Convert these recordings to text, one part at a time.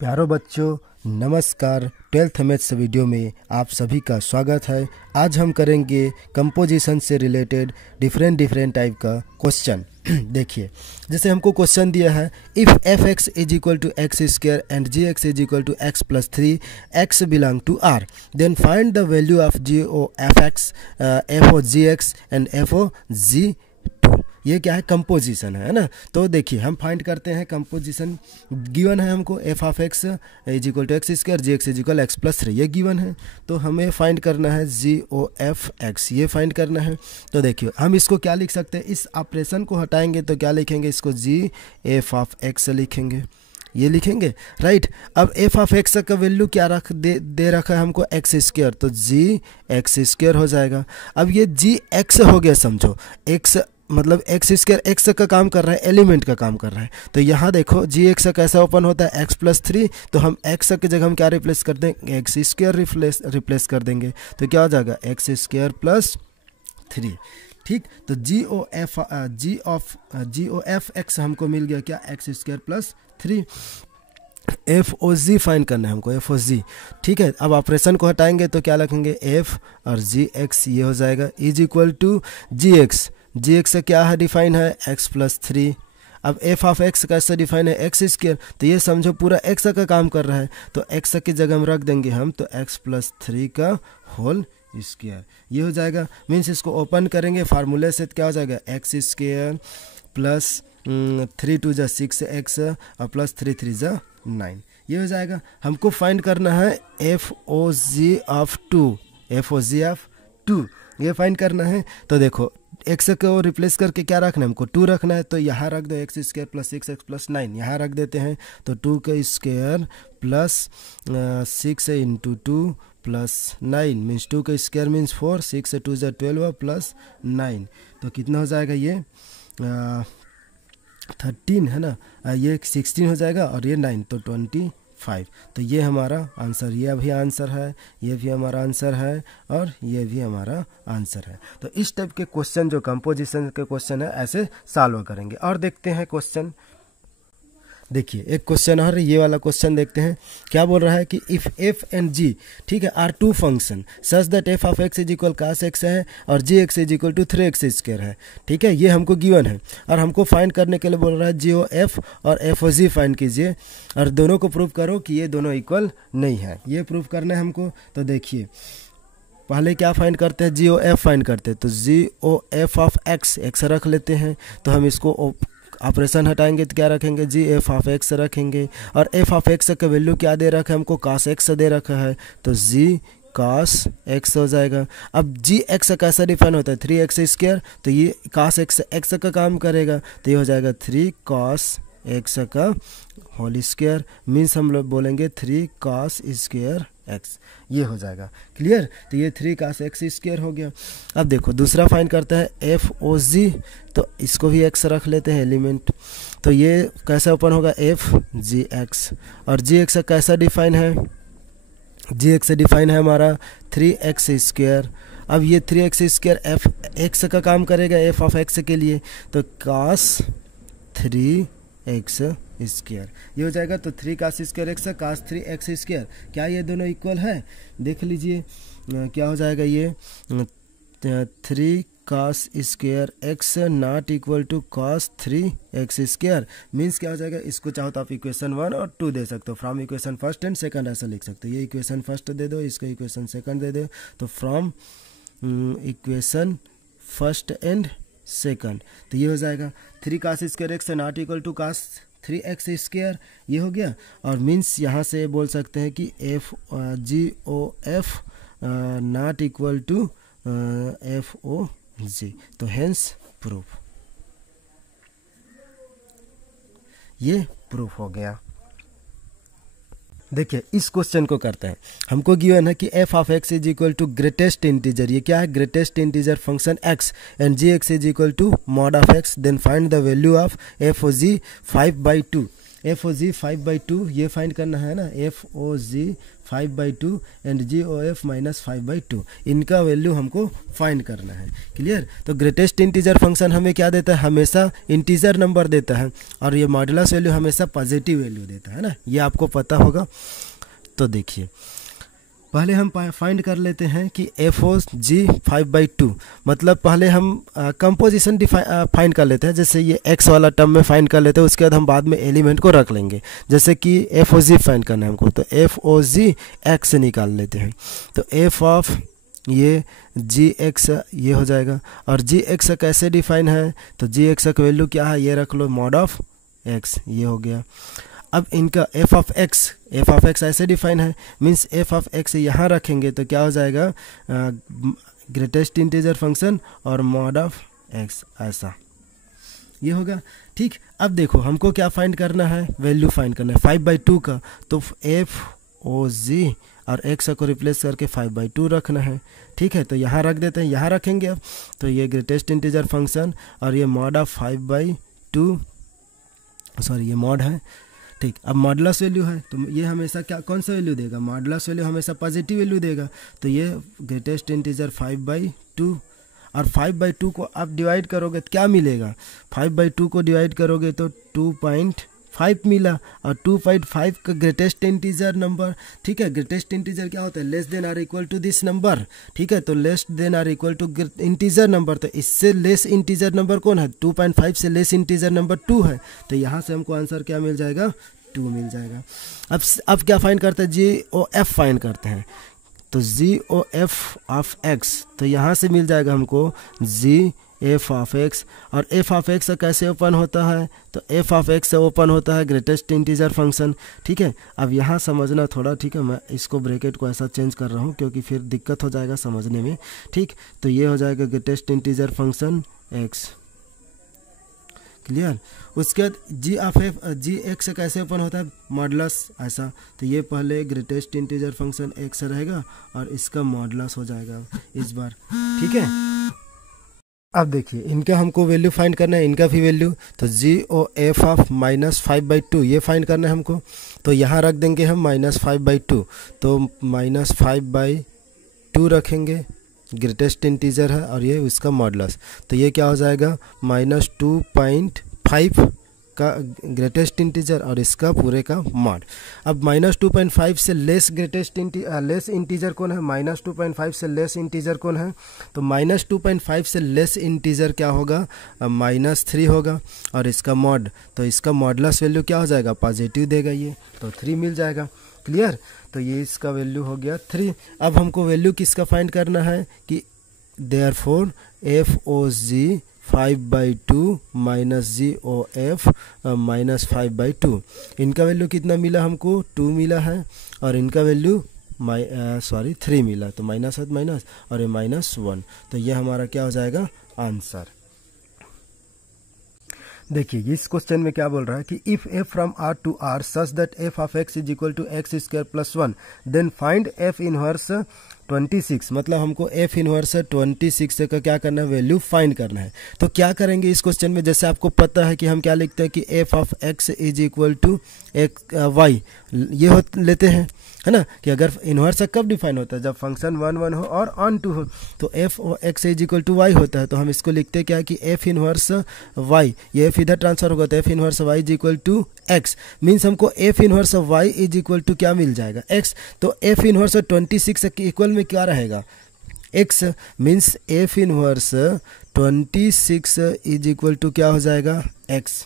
प्यारो बच्चों, नमस्कार। 12th मैथ्स वीडियो में आप सभी का स्वागत है। आज हम करेंगे कंपोजिशन से रिलेटेड डिफरेंट टाइप का क्वेश्चन। देखिए, जैसे हमको क्वेश्चन दिया है, if F x is equal to X square and ji x is equal to X plus 3 X belong to R, then find the value of G O F X, F O G X and F O G two. ये क्या है? Composition है ना। तो देखिए, हम find करते हैं कंपोजिशन। गिवन है हमको F of x is equal to X square, G x is equal X plus 3, ये गिवन है। तो हमें फाइंड करना है जी ओ एफ एक्स, ये फाइंड करना है। तो देखिए, हम इसको क्या लिख सकते हैं? इस ऑपरेशन को हटाएंगे तो क्या लिखेंगे? इसको जी एफ ऑफ एक्स लिखेंगे, ये लिखेंगे, राइट। अब एफ ऑफ एक्स का वैल्यू क्या दे रखा है हमको? एक्स स्क्वायर, तो जी एक्स स्क्वायर हो जाएगा। अब ये जी एक्स हो गया, समझो एक्स मतलब एक्स स्क्वायर एक्स का काम कर रहा है, एलिमेंट का काम कर रहा है। तो यहाँ देखो जी एक्स कैसा ओपन होता है? X plus 3। तो हम एक्स की जगह हम क्या रिप्लेस कर देंगे? एक्स स्क्वायर रिप्लेस कर देंगे। तो क्या हो जाएगा? एक्स स्क्वायर प्लस 3, ठीक। तो जी ओ एफ एक्स हमको मिल गया क्या? X square plus 3। एफ ओ जी फाइंड करना है हमको, एफ ओ जी, ठीक है। अब ऑपरेशन को हटाएंगे तो क्या लिखेंगे? एफ और जी एक्स, ये हो जाएगा is equal to G X. G X क्या है? डिफाइन है एक्स प्लस 3। अब एफ ऑफ एक्स कैसे डिफाइन है? X square. तो ये समझो पूरा एक्स का काम कर रहा है, तो एक्स की जगह हम रख देंगे हम, तो एक्स प्लस 3 का होल स्क्वायर, ये हो जाएगा। मीन्स इसको ओपन करेंगे फार्मूले से, तो क्या हो जाएगा? एक्स स्क्वायर प्लस 3 2 जा 6 एक्स और प्लस 3 3 जा 9, ये हो जाएगा। हमको फाइंड करना है F O G of 2, F O G of 2 ये फाइंड करना है। तो देखो, एक्स को रिप्लेस करके क्या रखना है हमको? 2 रखना है। तो यहाँ रख दो x square plus 6 x plus 9, यहाँ रख देते हैं। तो 2 का square plus 6 into 2 plus 9 means 2 का स्क्वायर मीन्स 4, 6 से 2 जा 12 प्लस 9, तो कितना हो जाएगा? ये 13 है ना, ये 16 हो जाएगा और ये 9, तो 25। तो ये हमारा आंसर, ये भी आंसर है, ये भी हमारा आंसर है और ये भी हमारा आंसर है। तो इस टाइप के क्वेश्चन जो कंपोजिशन के क्वेश्चन है, ऐसे सॉल्व करेंगे। और देखते हैं क्वेश्चन। देखिए, एक क्वेश्चन और ये वाला क्वेश्चन देखते हैं। क्या बोल रहा है कि इफ़ एफ एंड जी, ठीक है, are two function such that F of x is equal cos x है और g x is equal to 3x square है, ठीक है। ये हमको गिवन है और हमको फाइंड करने के लिए बोल रहा है जी ओ एफ और एफ ओ जी फाइंड कीजिए और दोनों को प्रूव करो कि ये दोनों इक्वल नहीं है, ये प्रूव करना है हमको। तो देखिए, पहले क्या फाइंड करते हैं? जी ओ एफ फाइंड करते हैं। तो g O f of x, x रख लेते हैं। तो हम इसको ऑपरेशन हटाएंगे तो क्या रखेंगे? जी एफ ऑफ एक्स रखेंगे। और एफ ऑफ एक्स का वैल्यू क्या दे रखा है हमको? कास एक्स दे रखा है, तो जी कास एक्स हो जाएगा। अब जी एक्स कैसा डिफाइन होता है? 3x स्क्वायर, तो ये कास एक्स एक्स का काम करेगा, तो ये हो जाएगा 3 कास एक्स का होल स्क्वायर, मीन्स हम लोग बोलेंगे 3 कास स्क्वायर एक्स, ये हो जाएगा। क्लियर? तो ये 3 कास एक्स स्क्वायर हो गया। अब देखो, दूसरा फाइंड करता है एफ ओ जी, तो इसको भी एक्स रख लेते हैं एलिमेंट। तो ये कैसा ओपन होगा? F G x. और जी एक्स कैसा डिफाइन है? जी एक्स डिफाइन है हमारा 3x स्क्वायर। अब ये 3x स्क्वायर एफ एक्स का काम करेगा एफ ऑफ एक्स के लिए, तो कास 3x स्क्वायर, ये हो जाएगा। तो 3 कास स्क्वायर एक्स कास 3x स्क्वायर, क्या ये दोनों इक्वल है? देख लीजिए क्या हो जाएगा। ये 3 cos square X not equal to cos 3x square, means क्या हो जाएगा? इसको चाहो तो आप इक्वेशन 1 और 2 दे सकते हो। From equation first and second ऐसा लिख सकते हो। ये इक्वेशन फर्स्ट दे दो, इसको इक्वेशन सेकंड दे दो, तो from equation first and second, तो ये हो जाएगा 3 cos square X not equal to cos 3x square, ये हो गया। और मीन्स यहाँ से बोल सकते हैं कि f g O f not equal to f O g, तो हेंस प्रूफ, ये प्रूफ हो गया। देखिए, इस क्वेश्चन को करते हैं। हमको गिवन है कि F of x is equal to greatest integer, ये क्या है? Greatest integer function x, and ji x is equal to mod of x, then find the value of f O g 5/2। F O g 5/2 ये find करना है ना, f O g 5/2 and g O f minus 5/2, इनका value हमको find करना है। Clear. तो greatest integer function हमें क्या देता है, हमेशा इंटीजर नंबर देता है, और ये मॉडुलस वैल्यू हमेशा पॉजिटिव वैल्यू देता है ना, ये आपको पता होगा। तो देखिए पहले हम फाइंड कर लेते हैं कि एफ ओ जी 5/2, मतलब पहले हम कंपोजिशन फाइंड कर लेते हैं। जैसे ये एक्स वाला टर्म में फाइंड कर लेते हैं, उसके बाद हम बाद में एलिमेंट को रख लेंगे। जैसे कि एफ ओ जी फाइंड करना है हमको, तो एफ ओ जी एक्स से निकाल लेते हैं। तो एफ ऑफ ये जी एक्स ये हो जाएगा, और जी एक्स कैसे डिफाइन है, तो जी एक्स का वैल्यू क्या है, ये रख लो मॉड ऑफ एक्स, ये हो गया। अब इनका एफ ऑफ एक्स ऐसे डिफाइन है, मीन्स एफ ऑफ एक्स यहाँ रखेंगे तो क्या हो जाएगा, ग्रेटेस्ट इंटीजर फंक्शन और मॉड ऑफ एक्स, ऐसा ये होगा। ठीक, अब देखो हमको क्या फाइंड करना है, वैल्यू फाइंड करना है 5/2 का, तो एफ ओ जी और एक्स को रिप्लेस करके 5/2 रखना है। ठीक है, तो यहाँ रख देते हैं, यहाँ रखेंगे अब, तो ये ग्रेटेस्ट इंटीजर फंक्शन और ये मॉड ऑफ 5/2, सॉरी ये मॉड है। ठीक, अब मॉडुलस वैल्यू है तो ये हमेशा क्या कौन सा वैल्यू देगा, मॉडुलस वैल्यू हमेशा पॉजिटिव वैल्यू देगा। तो ये ग्रेटेस्ट इंटीजर 5/2, और 5/2 को आप डिवाइड करोगे तो क्या मिलेगा, 5/2 को डिवाइड करोगे तो 2.5 मिला, और 2.5 का ग्रेटेस्ट इंटीजर नंबर। ठीक है, ग्रेटेस्ट इंटीजर क्या होता है, less than or equal to this number. ठीक है, तो less than or equal to integer number, तो इससे लेस इंटीजर नंबर कौन है, 2.5 से लेस इंटीजर नंबर 2 है। तो यहाँ से हमको आंसर क्या मिल जाएगा, 2 मिल जाएगा। अब क्या फाइंड करते हैं, जी ओ एफ फाइंड करते हैं। तो g O f of x, तो यहाँ से मिल जाएगा हमको जी एफ ऑफ एक्स, और एफ ऑफ एक्स कैसे ओपन होता है, तो एफ ऑफ एक्स से ओपन होता है ग्रेटेस्ट इंटीजर फंक्शन। ठीक है, अब यहाँ समझना थोड़ा, ठीक है, मैं इसको ब्रैकेट को ऐसा चेंज कर रहा हूँ क्योंकि फिर दिक्कत हो जाएगा समझने में। ठीक, तो ये हो जाएगा greatest integer function x. Clear. उसके बाद जी ऑफ एफ, जी एक्स कैसे ओपन होता है, मॉडुलस ऐसा, तो ये पहले ग्रेटेस्ट इंटीजर फंक्शन एक्स रहेगा और इसका मॉडुलस हो जाएगा इस बार। ठीक है, अब देखिए इनका हमको वैल्यू फाइंड करना है, इनका भी वैल्यू, तो g O f of minus 5/2 ये फाइंड करना है हमको। तो यहाँ रख देंगे हम माइनस 5/2, तो माइनस 5/2 रखेंगे, ग्रेटेस्ट इंटीजर है और ये उसका मॉडुलस, तो ये क्या हो जाएगा, माइनस 2.5 का ग्रेटेस्ट इंटीजर और इसका पूरे का मॉड। अब माइनस 2.5 से लेस लेस इंटीजर कौन है, माइनस 2.5 से लेस इंटीजर कौन है, तो माइनस 2.5 से लेस इंटीजर क्या होगा, -3 होगा, और इसका मॉड, तो इसका मॉडुलस वैल्यू क्या हो जाएगा, पॉजिटिव देगा ये, तो 3 मिल जाएगा। क्लियर, तो ये इसका वैल्यू हो गया 3। अब हमको वैल्यू किसका फाइंड करना है कि therefore F O g 5/2 minus जी ओ एफ माइनस 5/2, इनका वैल्यू कितना मिला हमको, 2 मिला है, और इनका वैल्यू 3 मिला, तो माइनस है माइनस और ये -1, तो ये हमारा क्या हो जाएगा आंसर। देखिए इस क्वेश्चन में क्या बोल रहा है कि if F from R to R such that F of x is equal to X square plus 1 then find F inverse 26, मतलब हमको एफ इनवर्स 26 का क्या करना है, वैल्यू फाइंड करना है। तो क्या करेंगे इस क्वेश्चन में, जैसे आपको पता है कि हम क्या लिखते हैं कि F of x is equal to Y, ये लेते हैं, है ना, कि अगर इनवर्स कब डिफाइन होता है, जब फंक्शन 1 हो और ऑन टू हो, तो f x is equal to y होता है। तो हम इसको लिखते हैं क्या कि एफ इनवर्स वाई, ये एफ इधर ट्रांसफर होगा तो f inverse Y is equal to x, means हमको f inverse Y is equal to क्या मिल जाएगा, एक्स। तो एफ इनवर्स 26 के इक्वल में क्या रहेगा, X, means F inverse 26 is equal to क्या हो जाएगा, एक्स।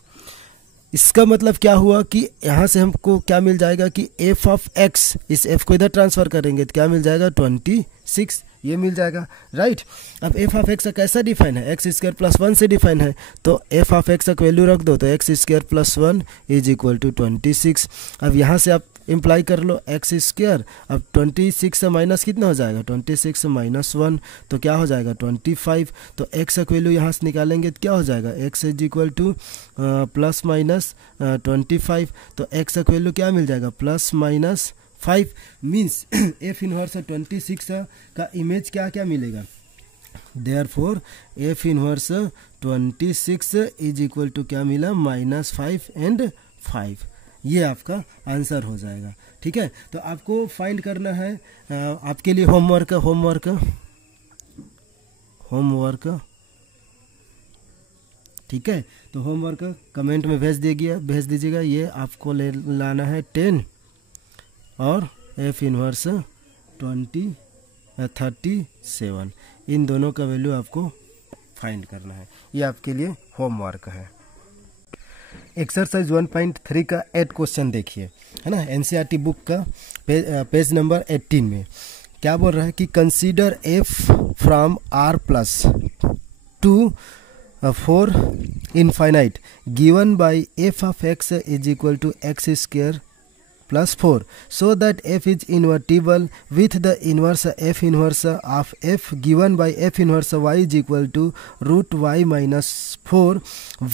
इसका मतलब क्या हुआ कि यहाँ से हमको क्या मिल जाएगा कि एफ ऑफ एक्स, इस एफ को इधर ट्रांसफर करेंगे तो क्या मिल जाएगा 26, ये मिल जाएगा, राइट। अब एफ ऑफ एक्स का कैसा डिफाइन है, एक्स स्क्वायर प्लस 1 से डिफाइन है, तो एफ ऑफ एक्स का वैल्यू रख दो, तो X square plus 1 is equal to 26। अब यहाँ से आप इम्प्लाई कर लो एक्स स्क्वायर, अब 26 से माइनस कितना हो जाएगा, 26 से -1, तो क्या हो जाएगा 25। तो एक्स का वैल्यू यहाँ से निकालेंगे तो क्या हो जाएगा, x is equal two plus minus 25, तो एक्स का वैल्यू क्या मिल जाएगा, +-5, मीन्स एफ इनवर्स 26 का इमेज क्या क्या मिलेगा, therefore F inverse 26 is equal to क्या मिला, -5 एंड 5, ये आपका आंसर हो जाएगा। ठीक है, तो आपको फाइंड करना है, आपके लिए होमवर्क ठीक है, तो होमवर्क कमेंट में भेज दीजिएगा। ये आपको ले लाना है 10 और एफ इनवर्स 37, इन दोनों का वैल्यू आपको फाइंड करना है। ये आपके लिए होमवर्क है। एक्सरसाइज 1.3 का 8 क्वेश्चन देखिए, है ना, एनसीईआरटी बुक का पेज नंबर 18 में क्या बोल रहा है कि consider F from R plus to 4 infinite given by F of x is equal to X square plus 4 so that f is invertible with the inverse f inverse of f given by f inverse y is equal to root y minus 4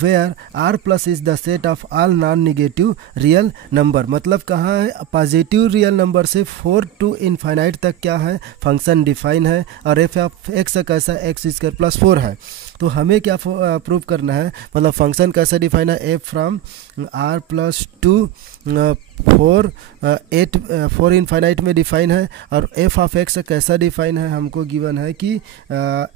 where r plus is the set of all non-negative real number। मतलब कहाँ है, positive real number से 4 to infinite तक क्या है, function define है, और F of X कैसा एक्स स्क्वायर प्लस 4 है। तो हमें क्या प्रूव करना है, मतलब फंक्शन कैसा डिफाइन है, F from R plus 2 4 infinite में डिफाइन है, और एफ ऑफ एक्स कैसा डिफाइन है, हमको गिवन है कि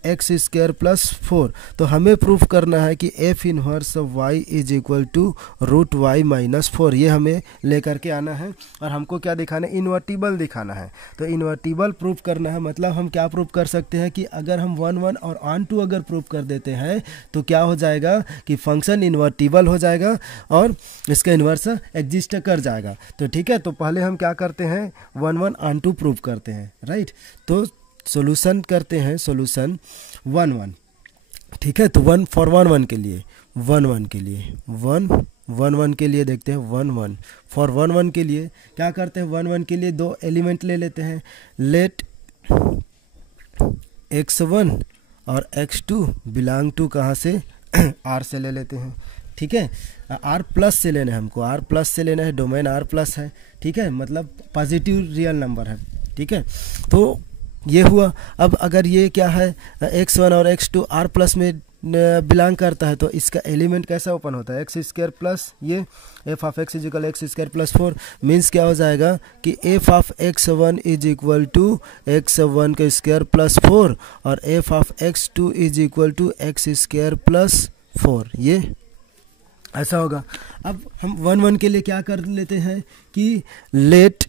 एक्स स्क्वायर प्लस 4। तो हमें प्रूफ करना है कि F inverse Y is equal to root Y minus 4, ये हमें लेकर के आना है। और हमको क्या दिखाना है, इन्वर्टिबल दिखाना है। तो इन्वर्टिबल प्रूफ करना है, मतलब हम क्या प्रूफ कर सकते हैं कि अगर हम 1 1 और ऑन 2 अगर प्रूफ कर देते हैं तो क्या हो जाएगा कि फंक्शन इन्वर्टिबल हो जाएगा और इसका इन्वर्स एग्जिस्ट कर जाएगा। तो ठीक है, तो पहले हम क्या करते हैं, 1 1 ऑन 2 प्रूफ करते हैं, राइट। तो सॉल्यूशन करते हैं, सॉल्यूशन 1 1, ठीक है। तो 1 फॉर 1 1 के लिए 1 1 के लिए 1 1 के लिए देखते हैं 1 1 फॉर 1 1 के लिए क्या करते हैं, 1 1 के लिए 2 एलिमेंट ले लेते हैं। लेट x1 और x2 बिलोंग टू कहाँ से, r से ले लेते हैं। ठीक है, r प्लस से लेना है हमको, r प्लस से लेना है, डोमेन r प्लस है। ठीक है, मतलब पॉजिटिव रियल नंबर है। ठीक है, तो ये हुआ। अब अगर ये क्या है, x1 और x2 r प्लस में बिलोंग करता है, तो इसका एलिमेंट कैसा ओपन होता है, एक्स स्क्वायर प्लस ये F of x is equal X square plus 4, means क्या हो जाएगा कि F of x1 is equal to x1 का स्क्वायर प्लस 4 और F of x2 is equal to X square plus 4, ये ऐसा होगा। अब हम 1 1 के लिए क्या कर लेते हैं कि let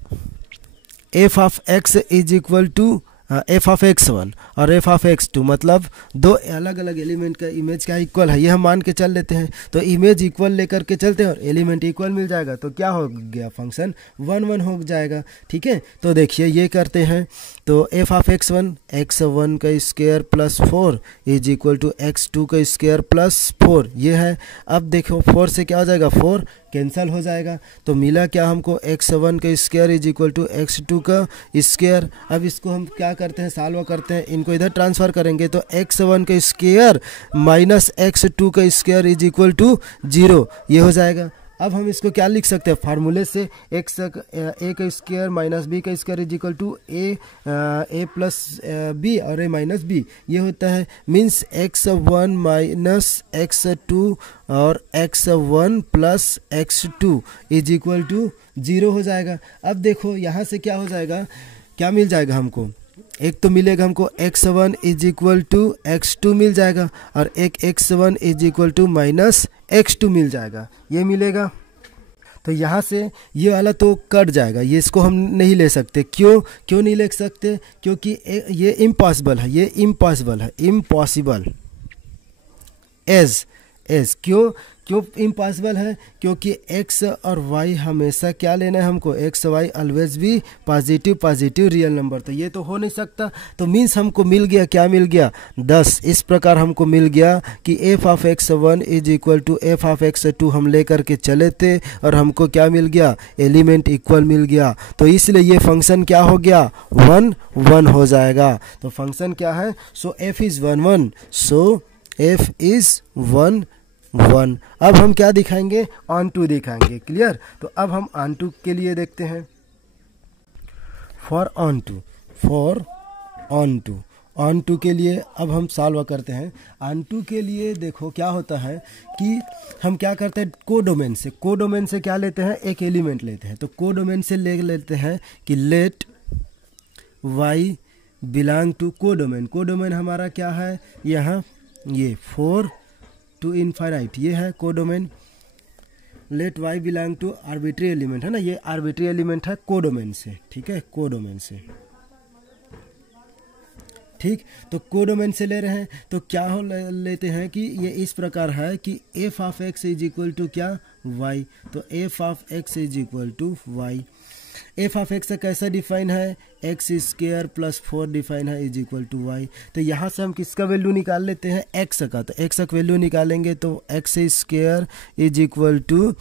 F of x is equal to F of x1 और एफ ऑफ x2, मतलब दो अलग अलग एलिमेंट का इमेज क्या इक्वल है, ये हम मान के चल लेते हैं। तो इमेज इक्वल लेकर के चलते हैं और एलिमेंट इक्वल मिल जाएगा, तो क्या हो गया, फंक्शन 1 1 हो जाएगा। ठीक है, तो देखिए ये करते हैं। तो एफ ऑफ x1 का square plus 4 is equal to x2 का स्क्वायर प्लस 4, ये है। अब देखो 4 से क्या हो जाएगा, 4 कैंसिल हो जाएगा, तो मिला क्या हमको, x1 का square is equal to x2 का स्क्वायर। अब इसको हम क्या करते हैं, सॉल्व करते हैं, इनको इधर ट्रांसफर करेंगे, तो x1 का स्क्वायर माइनस x2 का स्क्वायर इज इक्वल टू 0, ये हो जाएगा। अब हम इसको क्या लिख सकते हैं, फार्मूले से ए का स्क्वायर माइनस बी का square is equal to A plus B और ए माइनस बी, ये होता है। मीन्स x1 माइनस x2 और x1 plus x2 is equal to 0 हो जाएगा। अब देखो यहाँ से क्या हो जाएगा, क्या मिल जाएगा हमको, एक तो मिलेगा हमको x1 is equal to x2 मिल जाएगा, और एक x1 is equal to minus x2 मिल जाएगा, ये मिलेगा। तो यहाँ से ये वाला तो कट जाएगा, ये इसको हम नहीं ले सकते। क्यों नहीं ले सकते, क्योंकि ये इम्पॉसिबल है, ये इम्पॉसिबल है, इम्पॉसिबल एज क्यों इम्पॉसिबल है, क्योंकि x और y हमेशा क्या लेना है हमको, x y ऑलवेज भी पॉजिटिव रियल नंबर, तो ये तो हो नहीं सकता। तो मीन्स हमको मिल गया, क्या मिल गया, 10। इस प्रकार हमको मिल गया कि F of x1 is equal to F of x2 हम लेकर के चले थे, और हमको क्या मिल गया, एलिमेंट इक्वल मिल गया। तो इसलिए ये फंक्शन क्या हो गया, 1 1 हो जाएगा। तो फंक्शन क्या है, so f is 1 1, so f is 1 1। अब हम क्या दिखाएंगे, ऑन टू दिखाएंगे, क्लियर। तो अब हम ऑन टू के लिए देखते हैं, for onto onto के लिए अब हम सॉल्व करते हैं। ऑन टू के लिए देखो क्या होता है कि हम क्या करते हैं, कोडोमेन से क्या लेते हैं, एक एलिमेंट लेते हैं। तो कोडोमेन से ले लेते हैं कि let y belong to codomain. Codomain हमारा क्या है, यहाँ ये 4 to इनफाइनाइट, ये है codomain. Let y belong to arbitrary element है ना, ये आर्बिट्री एलिमेंट है कोडोमेन से, ठीक है, कोडोमेन से, ठीक। तो कोडोमेन से ले रहे हैं तो क्या हो लेते हैं कि ये इस प्रकार है कि f of x is equal to क्या, y। तो f of x is equal to y। f of x कैसा डिफाइन है, x स्क्वायर प्लस 4 डिफाइन है इज इक्वल टू y। तो यहाँ से हम किसका वैल्यू निकाल लेते हैं, x का। तो x का वैल्यू निकालेंगे तो x square is equal to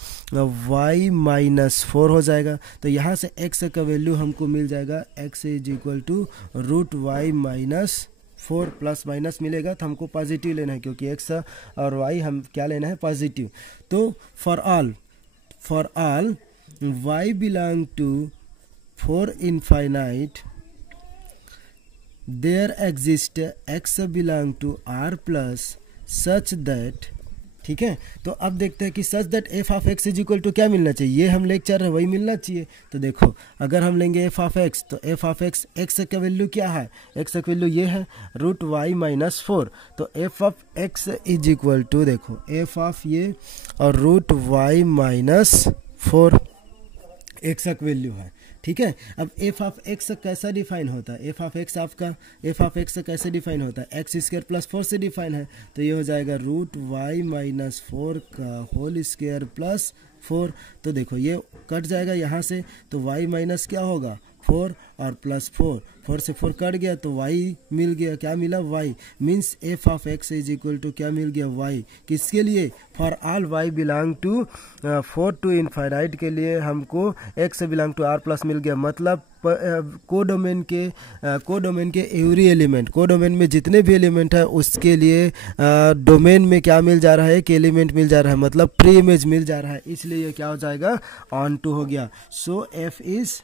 y minus 4 हो जाएगा। तो यहाँ से x का वैल्यू हमको मिल जाएगा, x is equal to root y minus 4, plus minus मिलेगा तो हमको पॉजिटिव लेना है, क्योंकि x और y हम क्या लेना है, पॉजिटिव। तो for all y belong to 4 infinite there exist x belong to r plus such that, ठीक है। तो अब देखते हैं कि such that f of x is equal to क्या मिलना चाहिए, ये हम लेक्चर है वही मिलना चाहिए। तो देखो अगर हम लेंगे f ऑफ x, तो f ऑफ x का वैल्यू क्या है, x का वैल्यू ये है रूट y माइनस 4। तो f of x is equal to, देखो f ऑफ ये और रूट y माइनस 4 x का वैल्यू है, ठीक है। अब f ऑफ x कैसा डिफाइन होता है, f ऑफ x आपका f ऑफ x कैसे डिफाइन होता है, x स्क्वायर प्लस 4 से डिफाइन है। तो ये हो जाएगा रूट y माइनस 4 का होल स्क्वायर प्लस 4। तो देखो ये कट जाएगा यहाँ से, तो y माइनस क्या होगा 4 और प्लस 4 से 4 कट गया तो y मिल गया, क्या मिला, y। Means f of x is equal to क्या मिल गया, y। किसके लिए, for all y belong to 4 to infinite के लिए हमको x belong to r plus मिल गया। मतलब कोडोमेन के एवरी एलिमेंट, कोडोमेन में जितने भी एलिमेंट है उसके लिए डोमेन में क्या मिल जा रहा है, एक एलिमेंट मिल जा रहा है, मतलब प्री इमेज मिल जा रहा है, इसलिए ये क्या हो जाएगा, ऑन टू हो गया। सो f इज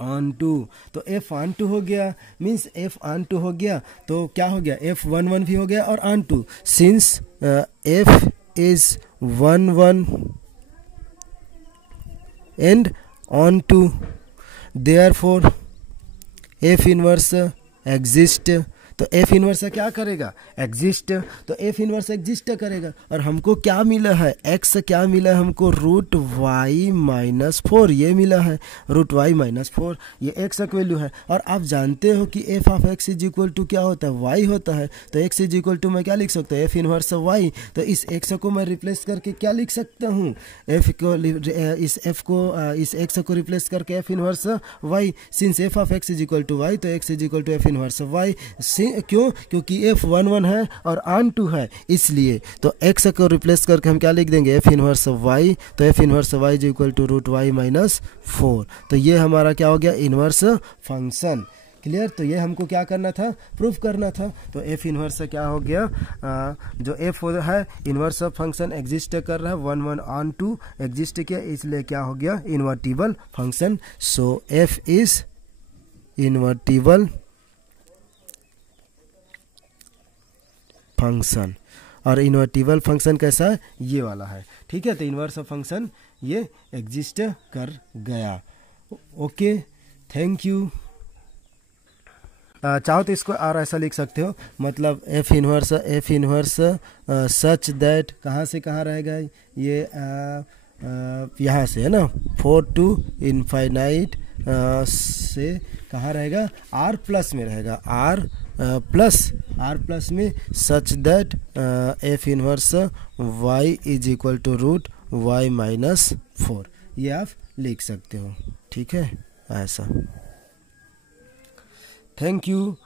ऑन टू। तो f ऑन टू हो गया, मीन्स f ऑन टू हो गया तो क्या हो गया, f 1 1 भी हो गया और onto. Since f is 1 1 and onto, therefore f inverse exist. तो f इनवर्स क्या करेगा, एग्जिस्ट। तो f इनवर्स एग्जिस्ट करेगा और हमको क्या मिला है, x क्या मिला है हमको, रूट y माइनस 4, ये मिला है रूट y माइनस 4, ये x का वैल्यू है। और आप जानते हो कि f of x is equal to क्या होता है, y होता है। तो x इज इक्वल टू मैं क्या लिख सकता हूँ, f इनवर्स y। तो इस x को मैं रिप्लेस करके क्या लिख सकता हूँ, f को, इस x को रिप्लेस करके f inverse y। Since f of x is equal to y, तो x is equal to f inverse y। क्यों, क्योंकि f 1 1 है और ऑन टू है, इसलिए। तो x को रिप्लेस करके हम क्या लिख देंगे, f इनवर्स y। तो f inverse y is equal to root y minus 4। तो ये हमारा क्या हो गया, इनवर्स फंक्शन। क्लियर। तो ये हमको क्या करना था, प्रूफ करना था। तो f इनवर्स क्या हो गया, जो f है इनवर्स ऑफ फंक्शन एग्जिस्ट कर रहा है, 1 1 ऑन टू एग्जिस्ट किया, इसलिए क्या हो गया, invertible function. So f is invertible function. और इन्वर्टिबल फंक्शन कैसा है, ये वाला है, ठीक है। तो इनवर्स ऑफ फंक्शन ये एग्जिस्ट कर गया। Okay, thank you. चाहो तो इसको और ऐसा लिख सकते हो, मतलब f इनवर्स सच दैट, कहाँ से कहाँ रहेगा ये, यहाँ से है ना, 4 to इनफाइनाइट से कहाँ रहेगा, r प्लस में रहेगा, r प्लस में such that f inverse y is equal to root y minus 4, ये आप लिख सकते हो, ठीक है, ऐसा। Thank you.